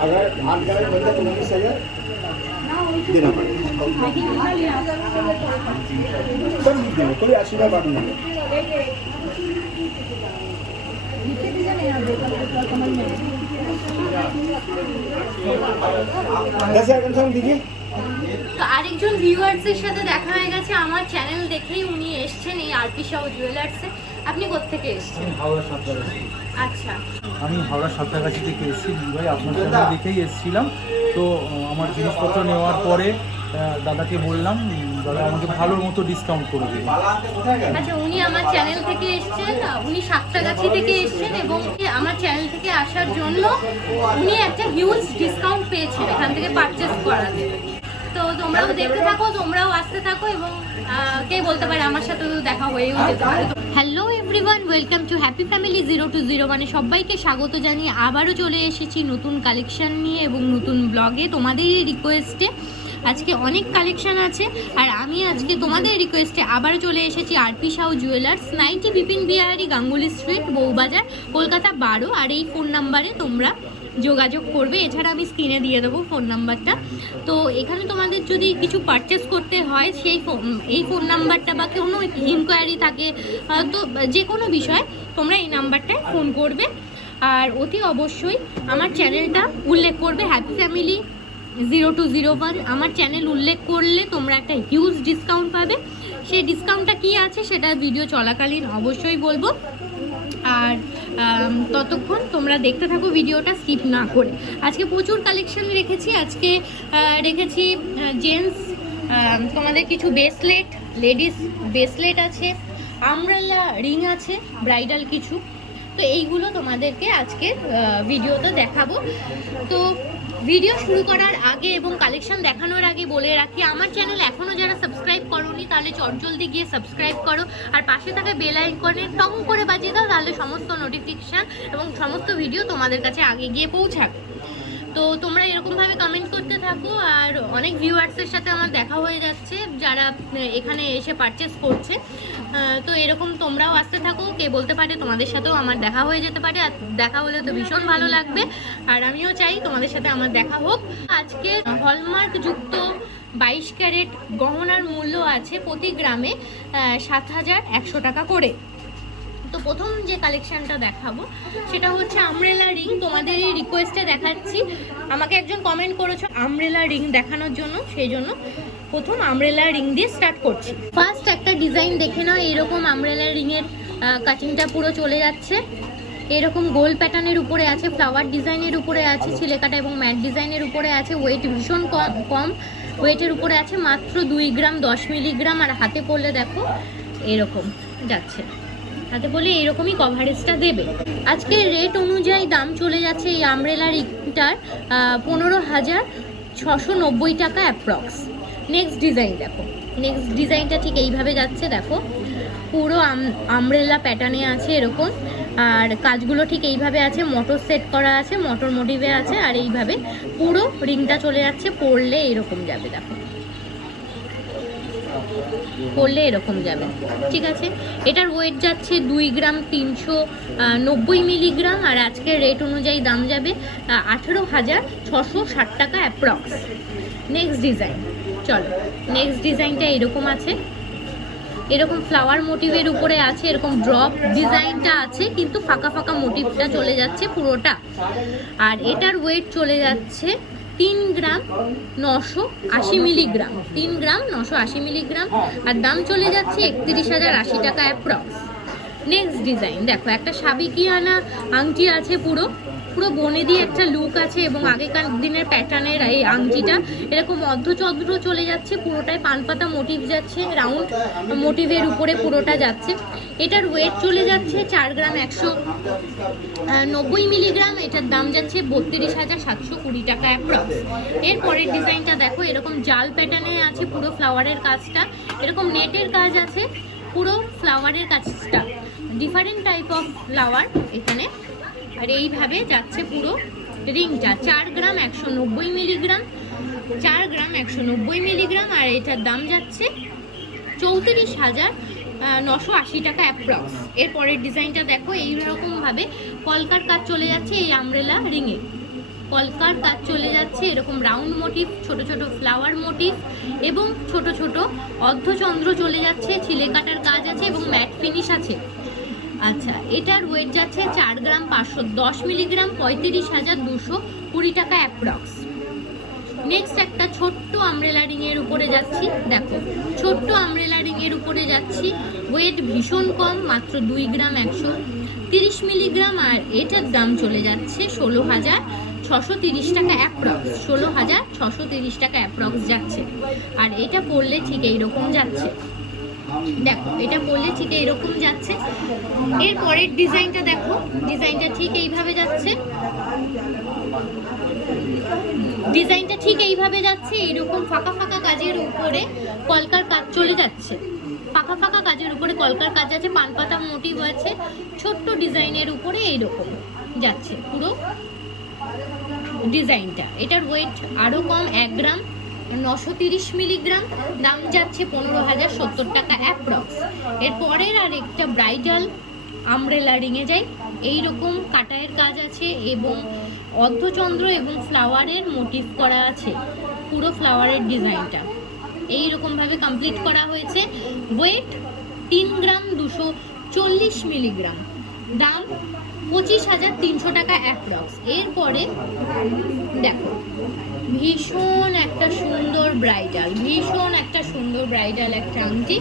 अगर आठ ग्राम बनता तो उन्नीस हजार देना पड़ेगा सब लिख देंगे कोई असुविधा बात नहीं है दस हजार कन्फर्म दीजिए তো আরেকজন ভিউয়ার্সের সাথে দেখা হয়ে গেছে আমার চ্যানেল দেখেই উনি এসছেন এই আরপি শাহ জুয়েলার্সে আপনি কোত্থেকে এসছেন? আমি হাওড়া সাঁতরাগাছি আচ্ছা। আমি হাওড়া সাঁতরাগাছি থেকে এসেছি ভাই আপনার চ্যানেল দেখেই এসেছিলাম। তো আমার জিনিসপত্র নেওয়ার পরে দাদাকে বললাম দাদা আমাকে ভালো মতো ডিসকাউন্ট করে দেবে আচ্ছা উনি আমার চ্যানেল থেকে এসছেন উনি সাতটাগাছি থেকে এসছেন এবং আমার চ্যানেল থেকে আসার জন্য উনি একটা হিউজ ডিসকাউন্ট পেয়েছেন এখান থেকে পারচেস করাতে তো তোমরাও দেখতে থাকো তোমরাও আসতে থাকো এবং কে বলতে পারে আমার সাথে দেখা হয়েও যেতে পারে। Hello everyone, welcome to happy family zero two zero মানে সবাইকে স্বাগত জানিয়ে আবারও চলে এসেছি নতুন কালেকশান নিয়ে এবং নতুন ব্লগে তোমাদেরই রিকোয়েস্টে আজকে অনেক কালেকশান আছে আর আমি আজকে তোমাদের রিকোয়েস্টে আবার চলে এসেছি RP Sau jewellers ninety Bipin Bihari, Ganguly street Bowbazar, Kolkata বারো। আর এই ফোন নাম্বারে তোমরা যোগাযোগ করবে। এছাড়া আমি স্ক্রিনে দিয়ে দেবো ফোন নাম্বারটা তো এখানে তোমাদের যদি কিছু পারচেস করতে হয়, সেই ফোন- এই ফোন নাম্বারটা বা কোনো ইনকোয়ারি থাকে তো যে কোনো বিষয় তোমরা এই নাম্বারটায় ফোন করবে। আর অতি অবশ্যই আমার চ্যানেলটা উল্লেখ করবে happy family zero two zero one আমার চ্যানেল উল্লেখ করলে তোমরা একটা হিউজ ডিসকাউন্ট পাবে। সেই ডিসকাউন্টটা কি আছে সেটা ভিডিও চলাকালীন অবশ্যই বলব। আর ততক্ষণ তোমরা দেখতে থাকো ভিডিওটা স্কিপ না করে। আজকে প্রচুর কালেকশন রেখেছি। আজকে রেখেছি জেন্টস তোমাদের কিছু ব্রেসলেট লেডিস ব্রেসলেট আছে আমরাল্লা রিং আছে ব্রাইডাল কিছু। তো এইগুলো তোমাদেরকে আজকে ভিডিওতে দেখাবো। তো ভিডিও শুরু করার আগে এবং কালেকশন দেখানোর আগে বলে রাখি, আমার চ্যানেল এখনও যারা সাবস্ক্রাইব করনি তাহলে চটজলদি গিয়ে সাবস্ক্রাইব করো। আর পাশে থাকা বেল আইকনে টং করে বাজিয়ে দাও, তাহলে সমস্ত নোটিফিকেশান এবং সমস্ত ভিডিও তোমাদের কাছে আগে গিয়ে পৌঁছাবে। তো তোমরা করতে থাকো আর অনেক ভিউয়ার্সের সাথে আমার দেখা হয়ে যাচ্ছে, যারা এখানে এসে পারচেস করছে। তো এরকম তোমরাও আসতে থাকো, কে বলতে পারে তোমাদের সাথেও আমার দেখা হয়ে যেতে পারে, আর দেখা হলে তো ভীষণ ভালো লাগবে। আর আমিও চাই তোমাদের সাথে আমার দেখা হোক। আজকে হলমার্ক যুক্ত বাইশ ক্যারেট গহনার মূল্য আছে প্রতি গ্রামে সাত হাজার একশো টাকা করে। তো প্রথম যে কালেকশানটা দেখাবো, সেটা হচ্ছে আমরেলা রিং তোমাদের রিকোয়েস্টে দেখাচ্ছি। আমাকে একজন কমেন্ট করেছ আমরেলা রিং দেখানোর জন্য, সেই জন্য। প্রথম আমরেলা রিং দিয়ে স্টার্ট করছি। ফার্স্ট একটা ডিজাইন দেখে নাও, এরকম আমরেলা রিংয়ের কাটিংটা পুরো চলে যাচ্ছে। এরকম গোল প্যাটার্নের উপরে আছে ফ্লাওয়ার ডিজাইনের উপরে আছে ছিলেকাটা এবং ম্যাট ডিজাইনের উপরে আছে ওয়েট ভীষণ কম। কম ওয়েটের উপরে আছে মাত্র দুই গ্রাম দশ মিলিগ্রাম, আর হাতে পড়লে দেখো, এরকম যাচ্ছে। হাতে বলে এরকমই কভারেজটা দেবে। আজকে রেট অনুযায়ী দাম চলে যাচ্ছে এই আমরেলা রিংটার পনেরো হাজার ছশো নব্বই টাকা অ্যাপ্রক্স নেক্সট ডিজাইন দেখো। নেক্সট ডিজাইনটা ঠিক এইভাবে যাচ্ছে, দেখো। পুরো আমরেলা প্যাটার্নে আছে এরকম। আর কাজগুলো ঠিক এইভাবে আছে মোটর সেট করা আছে মোটর মোটিভে আছে, আর এইভাবে পুরো রিংটা চলে যাচ্ছে পড়লে এরকম যাবে, দেখো। করলে এরকম যাবে। ঠিক আছে? এটার ওয়েট যাচ্ছে দুই গ্রাম তিনশো নব্বই মিলিগ্রাম আর আজকের রেট অনুযায়ী দাম যাবে আঠেরো হাজার ছশো ষাট টাকা অ্যাপ্রক্স নেক্সট ডিজাইন চলো নেক্সট ডিজাইনটা এরকম আছে। এরকম ফ্লাওয়ার মোটিভের উপরে আছে, এরকম ড্রপ ডিজাইনটা আছে, কিন্তু ফাঁকা ফাঁকা মোটিভটা চলে যাচ্ছে পুরোটা। আর এটার ওয়েট চলে যাচ্ছে তিন গ্রাম নশো আশি মিলিগ্রাম। তিন গ্রাম নশো আশি মিলিগ্রাম। আর দাম চলে যাচ্ছে একত্রিশ হাজার আশি টাকা অ্যাপ্রক্স। নেক্সট ডিজাইন দেখো, একটা সাবিকিয়ানা আংটি আছে পুরো। পুরো বনে দিয়ে একটা লুক আছে এবং আগেকার দিনের প্যাটার্নের এই আংটিটা। এরকম অর্ধচন্দ্র চলে যাচ্ছে, পুরোটাই পানপাতা মোটিভ যাচ্ছে রাউন্ড মোটিভের উপরে পুরোটা যাচ্ছে। এটার ওয়েট চলে যাচ্ছে চার গ্রাম একশো নব্বই মিলিগ্রাম এটার দাম যাচ্ছে বত্রিশ হাজার সাতশো কুড়ি টাকা অ্যাপ্রক্স এর পরের ডিজাইনটা দেখো, এরকম জাল প্যাটার্নে আছে পুরো ফ্লাওয়ারের কাজটা। এরকম নেটের কাজ আছে, পুরো ফ্লাওয়ারের কাজটা। ডিফারেন্ট টাইপ অফ ফ্লাওয়ার এখানে। আর এইভাবে যাচ্ছে পুরো রিংটা। চার গ্রাম একশো নব্বই মিলিগ্রাম, চার গ্রাম একশো নব্বই মিলিগ্রাম, আর এটার দাম যাচ্ছে চৌত্রিশ হাজার নশো আশি টাকা অ্যাপ্রক্স। এর পরের ডিজাইনটা দেখো, এইরকমভাবে কলকার কাজ চলে যাচ্ছে এই আমরেলা রিংয়ে। কলকার কাজ চলে যাচ্ছে এরকম রাউন্ড মোটিভ, ছোট ছোট ফ্লাওয়ার মোটিভ, এবং ছোট ছোট অর্ধচন্দ্র চলে যাচ্ছে, ছিলে কাটার কাজ আছে, এবং ম্যাট ফিনিশ আছে। আচ্ছা এটার ওয়েট যাচ্ছে চার গ্রাম পাঁচশো দশ মিলিগ্রাম, পঁয়ত্রিশ হাজার দুশো কুড়ি টাকা অ্যাপ্রক্স নেক্সট একটা ছোট্ট আমরেলা রিং এর উপরে যাচ্ছি, দেখো। ছোট্ট আমরেলা রিং এর উপরে যাচ্ছি ওয়েট ভীষণ কম, মাত্র দুই গ্রাম একশো তিরিশ মিলিগ্রাম, আর এটার দাম চলে যাচ্ছে ষোলো হাজার ছশো তিরিশ টাকা অ্যাপ্রক্স ষোলো হাজার ছশো তিরিশ টাকা অ্যাপ্রক্স যাচ্ছে। আর এটা পড়লে ঠিক এইরকম যাচ্ছে। দেখো, এটা পড়লে ঠিক এরকম যাচ্ছে। এর পরের ডিজাইনটা দেখো, ডিজাইনটা ঠিক এইভাবে যাচ্ছে। ডিজাইনটা ঠিক এইভাবে যাচ্ছে এইরকম ফাঁকা ফাঁকা কাজের উপরে কলকার কাজ চলে যাচ্ছে। ফাঁকা ফাঁকা কাজের উপরে কলকার কাজ আছে পান পাতা মোটিভ আছে, ছোট্ট ডিজাইনের উপরে এইরকম যাচ্ছে পুরো ডিজাইনটা। এটার ওয়েট আরও কম, এক গ্রাম। নশো তিরিশ মিলিগ্রাম, দাম যাচ্ছে পনেরো হাজার সত্তর টাকা অ্যাপ্রক্স। এরপরের আর একটা ব্রাইডাল আমব্রেলা রিংয়ে যাই, এইরকম কাটায়ের কাজ আছে এবং অর্ধচন্দ্র এবং ফ্লাওয়ারের মোটিভ করা আছে, পুরো ফ্লাওয়ারের ডিজাইনটা। এই এইরকমভাবে কমপ্লিট করা হয়েছে। ওয়েট, তিন গ্রাম দুশো চল্লিশ মিলিগ্রাম। দাম পঁচিশ হাজার তিনশো টাকা অ্যাপ্রক্স এরপরে দেখো, ভীষণ একটা সুন্দর ব্রাইডাল ভীষণ একটা সুন্দর ব্রাইডাল একটা আংটি।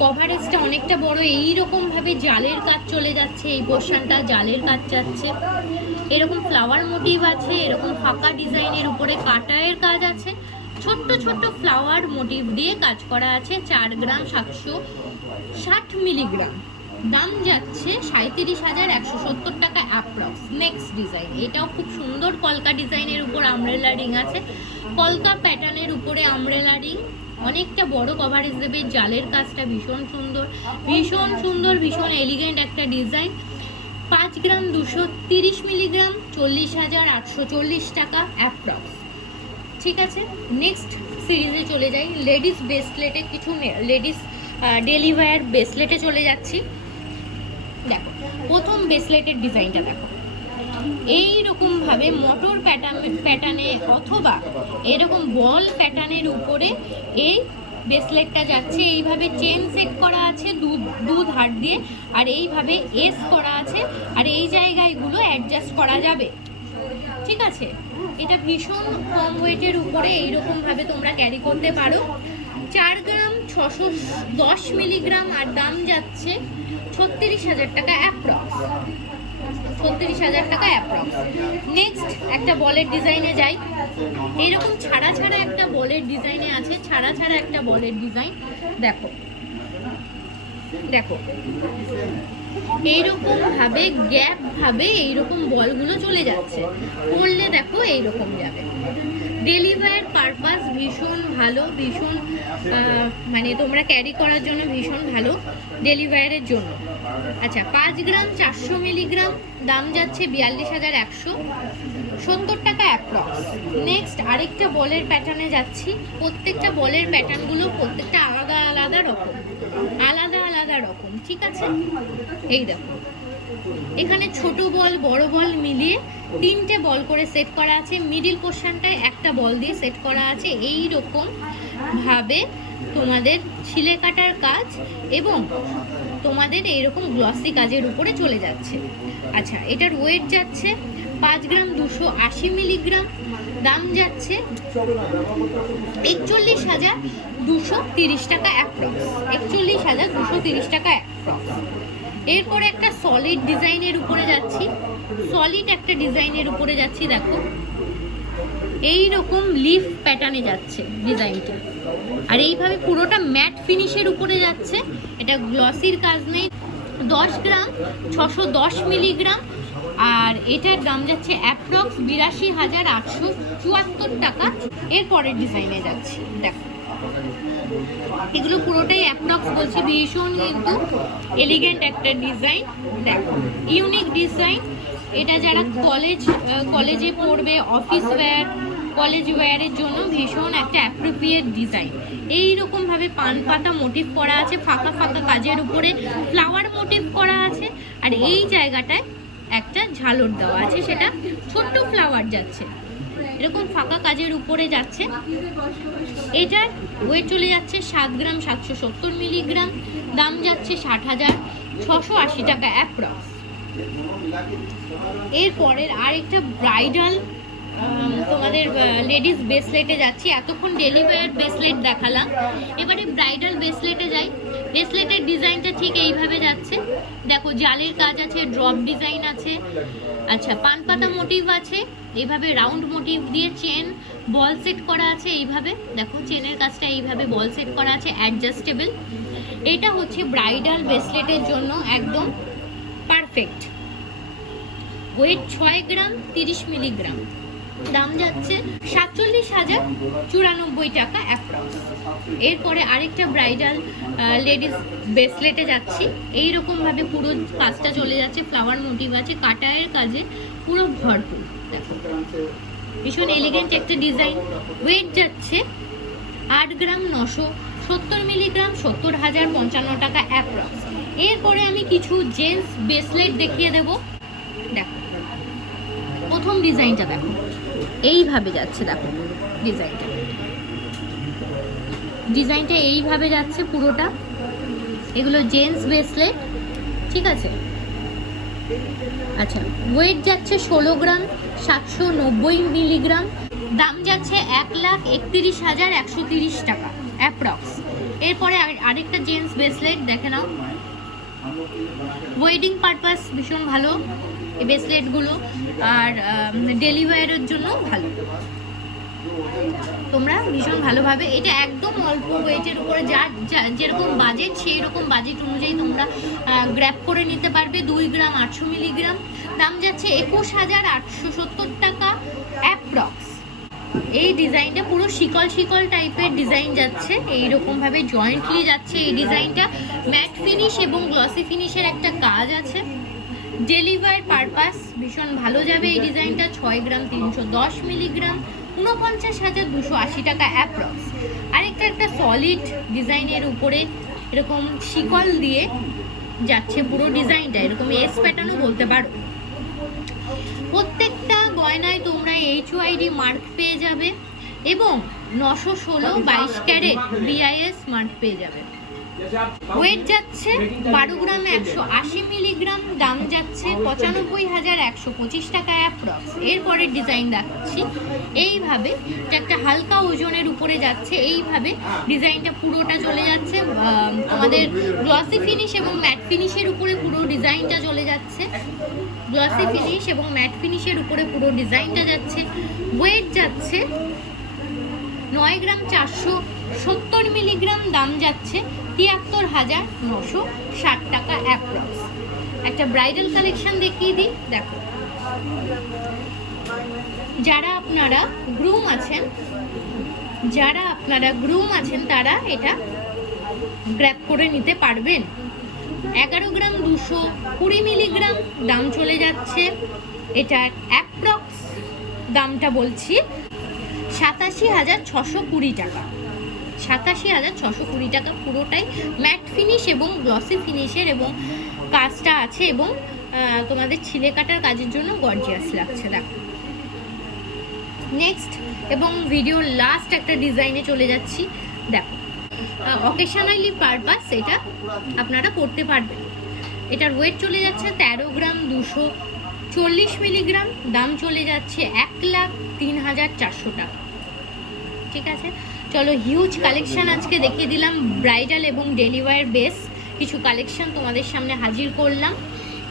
কভারেজটা অনেকটা বড় এই রকম ভাবে জালের কাজ চলে যাচ্ছে, এই পোর্শনটা জালের কাজ যাচ্ছে। এরকম ফ্লাওয়ার মোটিভ আছে, এরকম ফাঁকা ডিজাইনের উপরে কাটায়ের কাজ আছে। ছোট্ট ছোট্ট ফ্লাওয়ার মোটিভ দিয়ে কাজ করা আছে চার গ্রাম সাতশো ষাট মিলিগ্রাম দাম যাচ্ছে সাঁত্রিশ হাজার একশো সত্তর টাকা অ্যাপ্রক্স নেক্সট ডিজাইন এটাও খুব সুন্দর কলকা ডিজাইনের উপর আমরেলা রিং আছে। কলকা প্যাটার্নের উপরে আমরেলা রিং অনেকটা বড় কভারেজ দেবে, জালের কাজটা ভীষণ সুন্দর। ভীষণ সুন্দর, ভীষণ এলিগেন্ট একটা ডিজাইন পাঁচ গ্রাম দুশো তিরিশ মিলিগ্রাম চল্লিশ হাজার আটশো চল্লিশ টাকা অ্যাপ্রক্স ঠিক আছে? নেক্সট সিরিজে চলে যাই। লেডিস ব্রেসলেটে কিছু লেডিস ডেলি ওয়্যার ব্রেসলেটে চলে যাচ্ছি। দেখো, প্রথম ব্রেসলেটের ডিজাইনটা দেখো। এই ভাবে মোটর প্যাটার্ন প্যাটার্নে অথবা এরকম বল প্যাটার্নের উপরে এই ব্রেসলেটটা যাচ্ছে। এইভাবে চেন সেট করা আছে দু দু ধার দিয়ে, আর এইভাবে এস করা আছে। আর এই জায়গায়গুলো অ্যাডজাস্ট করা যাবে। ঠিক আছে? এটা ভীষণ কম ওয়েটের উপরে এইরকম ভাবে তোমরা ক্যারি করতে পারো। চার গ্রাম ছশো দশ মিলিগ্রাম আর দাম যাচ্ছে ছত্রিশ হাজার টাকা অ্যাপ্রক্স ছত্রিশ হাজার টাকা অ্যাপ্রক্স নেক্সট একটা বলের ডিজাইনে যাই। এইরকম ছাড়া ছাড়া একটা বলের ডিজাইনে আছে, ছাড়া ছাড়া একটা বলের ডিজাইন দেখো। দেখো। এইরকম ভাবে গ্যাপ ভাবে এইরকম বলগুলো চলে যাচ্ছে। পড়লে দেখো এইরকম যাবে। ডেলিভারের পারপাস ভীষণ ভালো, ভীষণ মানে তোমরা ক্যারি করার জন্য ভীষণ ভালো ডেলিভারের জন্য। আচ্ছা পাঁচ গ্রাম চারশো মিলিগ্রাম, দাম যাচ্ছে বিয়াল্লিশ হাজার একশো। সত্তর টাকা অ্যাপ্রক্স নেক্সট আরেকটা বলের প্যাটার্নে যাচ্ছি। প্রত্যেকটা বলের প্যাটার্নগুলো প্রত্যেকটা আলাদা আলাদা রকম। আলাদা আলাদা রকম, ঠিক আছে? এই দেখো। এখানে ছোট বল, বড় বল মিলিয়ে তিনটে বল করে সেট করা আছে। মিডিল পোর্শনটায় একটা বল দিয়ে সেট করা আছে। এই রকম ভাবে তোমাদের ছিলে কাটার কাজ এবং তোমাদের এইরকম গ্লসি কাজের উপরে চলে যাচ্ছে। আচ্ছা এটার ওয়েট যাচ্ছে পাঁচ গ্রাম দুশো আশি মিলিগ্রাম দাম যাচ্ছে একচল্লিশ হাজার দুশো তিরিশ টাকা অ্যাপ্রক্স একচল্লিশ হাজার দুশো তিরিশ টাকা অ্যাপ্রক্স এরপরে একটা সলিড ডিজাইনের উপরে যাচ্ছি। সলিড একটা ডিজাইনের উপরে যাচ্ছি, দেখো। এই রকম লিফ প্যাটার্নে যাচ্ছে ডিজাইনটা আর এইভাবে পুরোটা ম্যাট ফিনিশের উপরে যাচ্ছে। এটা গ্লসির কাজ নেই। দশ গ্রাম, ছশো দশ মিলিগ্রাম আর এটার দাম যাচ্ছে অ্যাপ্রক্স বিরাশি হাজার আটশো চুয়াত্তর টাকা। এর পরের ডিজাইনে যাচ্ছি, দেখো। এগুলো পুরোটাই অ্যাপ্রক্স বলছি, ভীষণ কিন্তু এলিগেন্ট একটা ডিজাইন দেখো। ইউনিক ডিজাইন এটা যারা কলেজ কলেজে পড়বে অফিস ওয়্যার কলেজ ওয়্যারের জন্য ভীষণ একটা অ্যাপ্রোপ্রিয়েট ডিজাইন এইরকম ভাবে পান পাতা মোটিভ করা আছে, ফাঁকা ফাঁকা কাজের উপরে ফ্লাওয়ার মোটিভ করা আছে। আর এই জায়গাটায় একটা ঝালর দেওয়া আছে, সেটা ছোট্ট ফ্লাওয়ার যাচ্ছে। এরকম ফাঁকা কাজের উপরে যাচ্ছে। এটার ওয়েট চলে যাচ্ছে সাত গ্রাম সাতশো সত্তর মিলিগ্রাম দাম যাচ্ছে ষাট হাজার ছশো আশি টাকা অ্যাপ্রক্স এরপরের আরেকটা ব্রাইডাল তোমাদের লেডিস ব্রেসলেটে যাচ্ছি। এতক্ষণ ডেলিভার ব্রেসলেট দেখালাম। এবারে ব্রাইডাল ব্রেসলেটে যাই। ব্রেসলেটের ডিজাইনটা ঠিক এইভাবে যাচ্ছে। দেখো জালের কাজ আছে, ড্রপ ডিজাইন আছে। আচ্ছা পান পাতা মোটিভ আছে, এইভাবে রাউন্ড মোটিভ দিয়ে চেন, বল সেট করা আছে এইভাবে। দেখো চেনের কাজটা এইভাবে বল সেট করা আছে, অ্যাডজাস্টেবল। এটা হচ্ছে ব্রাইডাল ব্রেসলেটের জন্য একদম পারফেক্ট। ওয়েট ছয় গ্রাম, তিরিশ মিলিগ্রাম। দাম যাচ্ছে সাতচল্লিশ হাজার চুরানব্বই টাকা অ্যাপ্রক্স এরপরে আরেকটা ব্রাইডাল লেডিস ব্রেসলেটে যাচ্ছি। এই ভাবে পুরো কাজটা চলে যাচ্ছে ফ্লাওয়ার মোটিভ আছে, কাটায়ের কাজে পুরো ভরপুর। ভীষণ এলিগেন্ট একটা ডিজাইন ওয়েট যাচ্ছে আট গ্রাম নশো সত্তর মিলিগ্রাম সত্তর হাজার পঞ্চান্ন টাকা অ্যাপ্রক্স এরপরে আমি কিছু জেন্টস ব্রেসলেট দেখিয়ে দেব। দেখো, প্রথম ডিজাইনটা দেখো। এইভাবে যাচ্ছে, দেখো, ডিজাইনটা। ডিজাইনটা এইভাবে যাচ্ছে পুরোটা। এগুলো জেন্টস ব্রেসলেট ঠিক আছে? আচ্ছা ওয়েট যাচ্ছে ষোলো গ্রাম, সাতশো নব্বই মিলিগ্রাম দাম যাচ্ছে এক লাখ একত্রিশ হাজার একশো তিরিশ টাকা অ্যাপ্রক্স এরপরে আর- আরেকটা জেন্টস ব্রেসলেট দেখে নাও। ওয়েডিং পারপাস ভীষণ ভালো। এই ব্রেসলেটগুলো আর ডেলিভারের জন্য ভালো। তোমরা ভীষণ ভালোভাবে, এটা একদম অল্প ওয়েটের উপরে, যার যেরকম বাজেট সেই রকম বাজেট অনুযায়ী তোমরা গ্র্যাপ করে নিতে পারবে দুই গ্রাম আটশো মিলিগ্রাম দাম যাচ্ছে একুশ হাজার আটশো সত্তর টাকা অ্যাপ্রক্স এই ডিজাইনটা পুরো শিকল শিকল টাইপের ডিজাইন যাচ্ছে। এইরকম ভাবে জয়েন্টলি যাচ্ছে এই ডিজাইনটা ম্যাট ফিনিশ এবং গ্লসি ফিনিশের একটা কাজ আছে। ডেলিভার পারপাস ভীষণ ভালো যাবে। এই ডিজাইনটা ছয় গ্রাম তিনশো দশ মিলিগ্রাম উনপঞ্চাশ হাজার দুশো আশি টাকা অ্যাপ্রক্স। আরেকটা একটা সলিড ডিজাইনের উপরে এরকম শিকল দিয়ে যাচ্ছে পুরো ডিজাইনটা, এরকম এস প্যাটার্নও বলতে পারো। প্রত্যেকটা গয়নায় তোমরা এইচ ওয়াইডি মার্ক পেয়ে যাবে এবং নশো ষোলো বাইশ ক্যারেট বিআইএস মার্ক পেয়ে যাবে। ওয়েট যাচ্ছে বারো গ্রাম একশো আশি মিলিগ্রাম দাম যাচ্ছে পঁচানব্বই হাজার একশো পঁচিশ টাকা অ্যাপ্রক্স। এরপরের ডিজাইন দেখাচ্ছি। এইভাবে এটা একটা হালকা ওজনের উপরে যাচ্ছে। এইভাবে ডিজাইনটা পুরোটা চলে যাচ্ছে। আহ, তোমাদের গ্লসি ফিনিশ এবং ম্যাট ফিনিশের উপরে পুরো ডিজাইনটা চলে যাচ্ছে। গ্লসি ফিনিশ এবং ম্যাট ফিনিশের উপরে পুরো ডিজাইনটা যাচ্ছে। ওয়েট যাচ্ছে নয় গ্রাম চারশো সত্তর মিলিগ্রাম দাম যাচ্ছে তিয়াত্তর হাজার নশো ষাট টাকা অ্যাপ্রক্স একটা ব্রাইডাল কালেকশন দেখিয়ে দিই, দেখো। যারা আপনারা গ্রুম আছেন, যারা আপনারা গ্রুম আছেন, তারা এটা গ্র্যাপ করে নিতে পারবেন। এগারো গ্রাম দুশো কুড়ি মিলিগ্রাম দাম চলে যাচ্ছে। এটার অ্যাপ্রক্স দামটা বলছি সাতাশি হাজার ছশো কুড়ি টাকা। সাতাশি হাজার ছশো কুড়ি টাকা পুরোটাই ম্যাট ফিনিশ এবং গ্লসি ফিনিশের এবং কাজটা আছে এবং তোমাদের ছিলে কাটার কাজের জন্য গর্জিয়াস লাগছে, দেখো। নেক্সট এবং ভিডিওর লাস্ট একটা ডিজাইনে চলে যাচ্ছি, দেখো। অকেশনালি পারপাস এটা আপনারা করতে পারবেন। এটার ওয়েট চলে যাচ্ছে তেরো গ্রাম দুশো চল্লিশ মিলিগ্রাম, দাম চলে যাচ্ছে এক লাখ তিন হাজার চারশো টাকা। ঠিক আছে? চলো হিউজ কালেকশান আজকে দেখিয়ে দিলাম ব্রাইডাল এবং ডেলিভার বেস কিছু কালেকশান তোমাদের সামনে হাজির করলাম।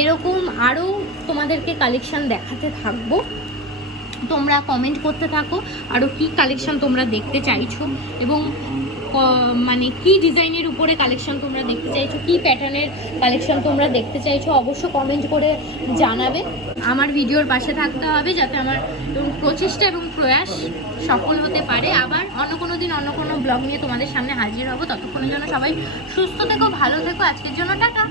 এরকম আরও তোমাদেরকে কালেকশান দেখাতে থাকব। তোমরা কমেন্ট করতে থাকো আরও কি কালেকশান তোমরা দেখতে চাইছো এবং মানে কি ডিজাইনের উপরে কালেকশন তোমরা দেখতে চাইছো, কি প্যাটার্নের কালেকশন তোমরা দেখতে চাইছো, অবশ্য কমেন্ট করে জানাবে। আমার ভিডিওর পাশে থাকতে হবে যাতে আমার প্রচেষ্টা এবং প্রয়াস সফল হতে পারে। আবার অন্য কোনো দিন অন্য কোনো ব্লগ নিয়ে তোমাদের সামনে হাজির হব। ততক্ষণের জন্য সবাই সুস্থ থেকো, ভালো থেকো। আজকের জন্য টাটা।